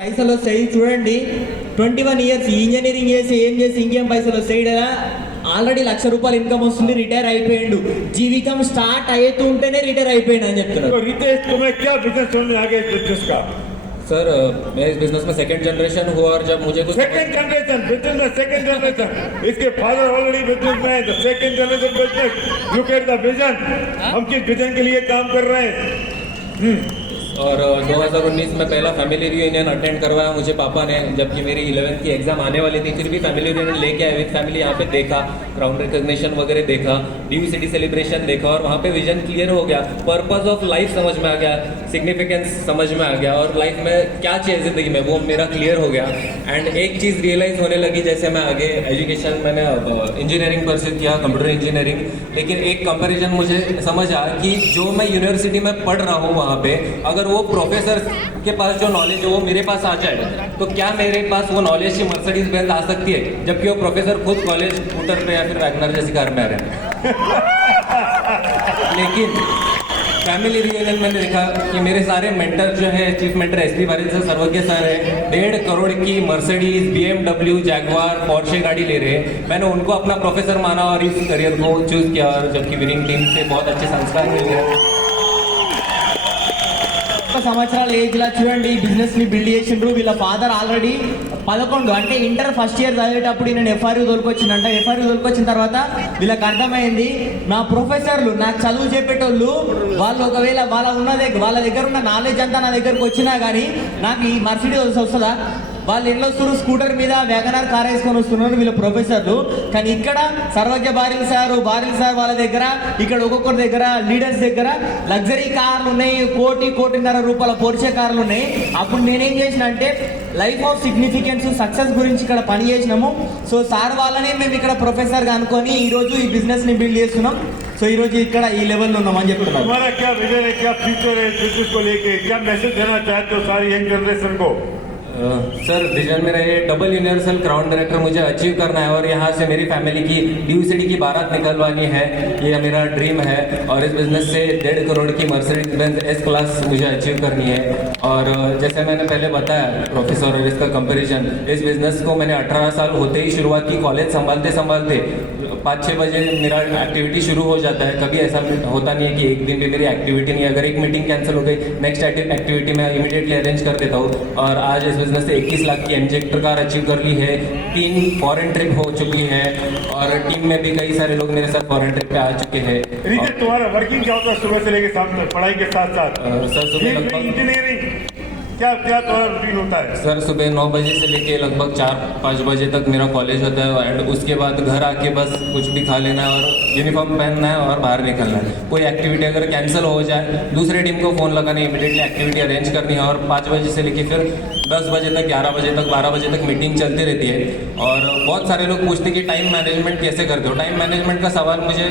పైసలు వస్తాయి చూడండి. 21 ఇయర్స్ ఇంజనీరింగ్ చేసి ఇంకేం పైసలు వస్తాయి కదా. ఆల్రెడీ ₹1,00,000 ఇన్కమ్ వస్తుంది, రిటైర్ అయిపోయాడు. జీవితం స్టార్ట్ అవుతూ ఉంటేనే రిటైర్ అయిపోయాడు అని చెప్తున్నారు. रितेश तुम्हें क्या बिजनेस समझ में आ गया इस बिजनेस का? सर मैं इस बिजनेस में सेकंड जनरेशन हुआ और जब मुझे कुछ सेकंड जनरेशन बिजनेस में सेकंड जनरेशन, इसके फादर ऑलरेडी बिजनेस में है. The second generation business. Look at the vision. हम किस विजन के लिए काम कर रहे हैं. और 2019 में पहला फैमिली रियूनियन अटेंड करवाया मुझे पापा ने, जबकि मेरी 11th की एग्जाम आने वाली थी. फिर भी फैमिली रियूनियन लेके आए, विद फैमिली यहाँ पे देखा, क्राउन रिकॉग्निशन वगैरह देखा, ड्यू सिटी सेलिब्रेशन देखा और वहाँ पे विजन क्लियर हो गया, पर्पस ऑफ लाइफ समझ में आ गया, सिग्निफिकेंस समझ में आ गया और लाइफ में क्या चाहिए ज़िंदगी में वो मेरा क्लियर हो गया. एंड एक चीज़ रियलाइज़ होने लगी जैसे मैं आगे एजुकेशन मैंने इंजीनियरिंग परस्यू किया, कंप्यूटर इंजीनियरिंग, लेकिन एक कंपेरिजन मुझे समझ आया कि जो मैं यूनिवर्सिटी में पढ़ रहा हूँ वहाँ पे अगर वो प्रोफेसर के पास जो नॉलेज है वो मेरे पास आ जाए तो क्या मेरे पास वो नॉलेज की मर्सिडीज बेंज आ सकती है, जबकि वो प्रोफेसर खुद कॉलेज स्कूटर पे या फिर वैगनर जैसी कार में आ रहे हैं. लेकिन फैमिली रियूनियन मैंने देखा कि मेरे सारे मेंटर जो है, चीफ मेंटर एसपी वारिद सर, सर्वज्ञ सर है, 1.5 करोड़ की मर्सिडीज, BMW, जैगवार, पोर्शे गाड़ी ले रहे हैं. मैंने उनको अपना प्रोफेसर माना और इस करियर को चूज किया और जबकि विनिंग टीम से बहुत अच्छे संस्कार मिल गए. సంవత్సరాల ఏజ్ లా చూడండి బిజినెస్ ని బిల్డ్ చేసిండ్రు. వీళ్ళ ఫాదర్ ఆల్రెడీ 11 అంటే ఇంటర్ ఫస్ట్ ఇయర్ చదివేటప్పుడు నేను FRU తోలుకొచ్చిందంట. FRU తోలుకొచ్చిన తర్వాత వీళ్ళకి అర్థమైంది నా ప్రొఫెసర్లు నాకు చదువు చెప్పేటోళ్ళు వాళ్ళు ఒకవేళ వాళ్ళ దగ్గర ఉన్న నాలెడ్జ్ అంతా నా దగ్గరకు వచ్చినా కానీ నాకు ఈ మర్సిడీస్ వస్తుందా? వాళ్ళు ఎన్నో వస్తున్నారు స్కూటర్ మీద, వ్యాగనార్ కార్ వేసుకొని వస్తున్నారు వీళ్ళ ప్రొఫెసర్లు. కానీ ఇక్కడ సర్వజ్ఞ బారిల్ సార్ వాళ్ళ దగ్గర, ఇక్కడ ఒక్కొక్కరి దగ్గర లీడర్స్ దగ్గర లగ్జరీ కార్లు ఉన్నాయి, కోటిన్నర రూపాయల పోర్షే కార్లు ఉన్నాయి. అప్పుడు నేనేం చేసిన అంటే లైఫ్ ఆఫ్ సిగ్నిఫికెన్స్, సక్సెస్ గురించి ఇక్కడ పని చేసినాము. సో సార్ వాళ్ళనే మేము ఇక్కడ ప్రొఫెసర్గా అనుకొని ఈరోజు ఈ బిజినెస్ ని బిల్డ్ చేస్తున్నాం. సో ఈ రోజు ఇక్కడ ఈ లెవెల్లో ఉన్నాం అని చెప్తున్నాం. तुम्हारा क्या विजन है, क्या फ्यूचर है बिजनेस को लेके, क्या मैसेज देना चाहते हो सारी यंग जनरेशन को? सर विजन मेरा ये डबल यूनिवर्सल क्राउन डायरेक्टर मुझे अचीव करना है और यहाँ से मेरी फैमिली की ड्यू सिटी की बारात निकलवानी है. ये मेरा ड्रीम है और इस बिजनेस से 1.5 करोड़ की मर्सिडीज बेंज S क्लास मुझे अचीव करनी है. और जैसे मैंने पहले बताया प्रोफेसर और इसका कंपेरिजन, इस बिजनेस को मैंने 18 साल होते ही शुरुआत की. कॉलेज संभालते 5-6 बजे मेरा एक्टिविटी शुरू हो जाता है. कभी ऐसा होता नहीं है कि एक दिन भी मेरी एक्टिविटी नहीं है. अगर एक मीटिंग कैंसिल हो गई, नेक्स्ट एक्टिविटी मैं इमीडिएटली अरेंज कर देता हूँ. और आज इस बिजनेस से 21 लाख की इंजेक्टर कार अचीव कर ली है, 3 फॉरेन ट्रिप हो चुकी है और टीम में भी कई सारे लोग मेरे साथ फॉरेन ट्रिप पे आ चुके हैं. तुम्हारा वर्किंग क्या होता है सुबह से लेकर शाम तक पढ़ाई के साथ साथ? सर सुबह लगभग इंजीनियरिंग क्या क्या तुम्हारा रूटीन होता है? सर सुबह 9 बजे से लेके लगभग 4-5 बजे तक मेरा कॉलेज होता है एंड उसके बाद घर आके बस कुछ भी खा लेना है और यूनिफॉर्म पहनना है और बाहर निकलना है. कोई एक्टिविटी अगर कैंसिल हो जाए दूसरे टीम को फ़ोन लगाना, इमीडिएटली एक्टिविटी अरेंज करनी है और 5 बजे से लेके फिर 10 बजे तक, 11 बजे तक, 12 बजे तक मीटिंग चलती रहती है. और बहुत सारे लोग पूछते कि टाइम मैनेजमेंट कैसे करते हो. टाइम मैनेजमेंट का सवाल मुझे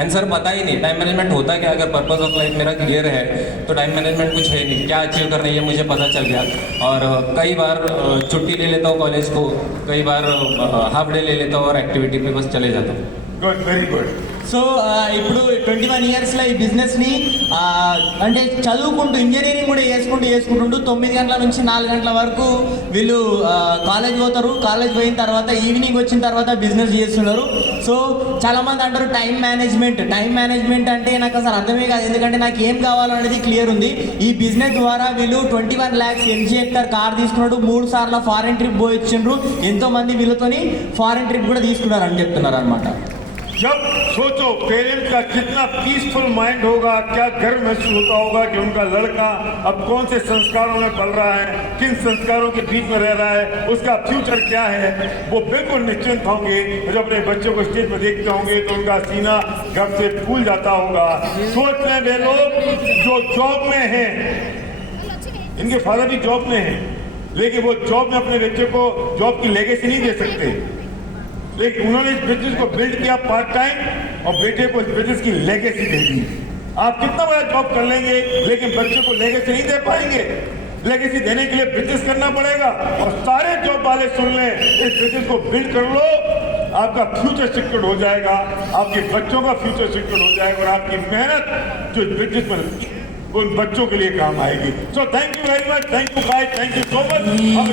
आंसर पता ही नहीं. टाइम मैनेजमेंट होता क्या? अगर पर्पस ऑफ लाइफ मेरा क्लियर है तो टाइम मैनेजमेंट कुछ है नहीं. क्या अचीव करना है ये मुझे पता चल गया. और कई बार छुट्टी ले लेता हूँ कॉलेज को, कई बार हाफ डे ले लेता हूँ और एक्टिविटी पे बस चले जाता हूँ. Good, very good. సో ఇప్పుడు 21 ఇయర్స్లో ఈ బిజినెస్ని అంటే చదువుకుంటూ ఇంజనీరింగ్ కూడా చేసుకుంటూ 9 గంటల నుంచి 4 గంటల వరకు వీళ్ళు కాలేజ్ పోతారు. కాలేజ్ పోయిన తర్వాత ఈవినింగ్ వచ్చిన తర్వాత బిజినెస్ చేస్తున్నారు. సో చాలామంది అంటారు టైం మేనేజ్మెంట్ అంటే నాకు అసలు అర్థమే కాదు, ఎందుకంటే నాకు ఏం కావాలనేది క్లియర్ ఉంది. ఈ బిజినెస్ ద్వారా వీళ్ళు 21 lakhs ఇంజెక్టర్ కార్ తీసుకున్నాడు, 3 సార్లు ఫారెన్ ట్రిప్ పోయి వచ్చిండ్రు. ఎంతోమంది వీళ్ళతోని ఫారెన్ ట్రిప్ కూడా తీసుకున్నారు అని చెప్తున్నారు అనమాట. जब सोचो पेरेंट का कितना पीसफुल माइंड होगा, क्या गर्व महसूस होता होगा कि उनका लड़का अब कौन से संस्कारों में पल रहा है, किन संस्कारों के बीच में रह रहा है, उसका फ्यूचर क्या है. वो बिल्कुल निश्चिंत होंगे. जब अपने बच्चों को स्टेज पर देखते होंगे तो उनका सीना गर्व से फूल जाता होगा. सोच में वे लोग जो जॉब में हैं, इनके फादर भी जॉब में हैं, लेकिन वो जॉब में अपने बच्चे को जॉब की लेगेसी नहीं दे सकते. लेकिन उन्होंने इस बिजनेस को बिल्ड किया पार्ट टाइम और बेटे को इस बिजनेस की लेगेसी दे दी. आप कितना बड़ा जॉब कर लेंगे लेकिन बच्चे को लेगेसी नहीं दे पाएंगे. लेगेसी देने के लिए बिजनेस करना पड़ेगा. और सारे जॉब वाले सुन लें, इस बिजनेस को बिल्ड कर लो, आपका फ्यूचर सिक्योर हो जाएगा, आपके बच्चों का फ्यूचर सिक्योर हो जाएगा और आपकी मेहनत जो इस बिजनेस में उन बच्चों के लिए काम आएगी। So thank you very much, thank you guys, thank you so much.